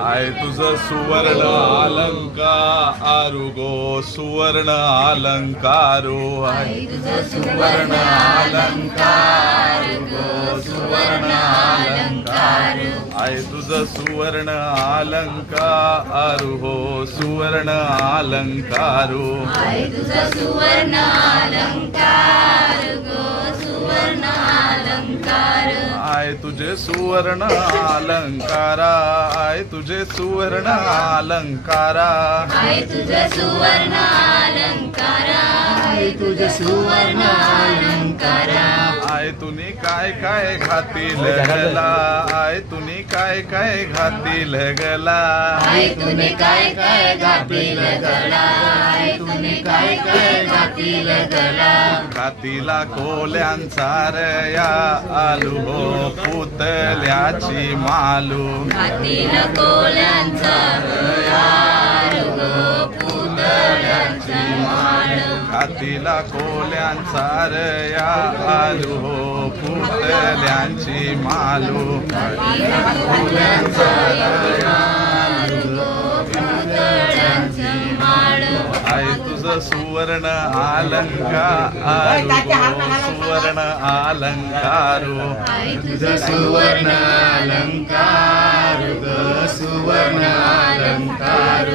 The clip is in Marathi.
आय तुझं सुवर्ण अलंकारू गो सुवर्ण अलंकारो आई तुझं सुवर्ण अलंकार गो सुवर्ण अलंकार आय तुझं सुवर्ण अलंकारू हो सुवर्ण अलंकारो आई तुझं सुवर्ण अलंकार गो सुवर्ण अलंकार आय तुझे सुवर्ण अलंकारा आय तुझे सुवर्ण अलंकारा आई तुझं सुवर्ण अलंकारा आई तुझं सुवर्ण अलंकारा आय तुनी काय काय घातील गला आय तुनी काय काय घातील गला आई तुने काय काय घातील गला आई तुने काय काय घातील गला घातीला कोल्यांचा रया आलू हो पुतल्याची मालू घातील कोल्यांचा यार गो पुतळ्याची माळ घातीला कोल्यांचा रया आलू हो पुतल्यांची मालू पुतळ्याची माळ आय तुझं सुवर्ण अलंकारू सुवर्ण अलंकारू आई तुझं सुवर्ण अलंकार ग सुवर्ण अलंकार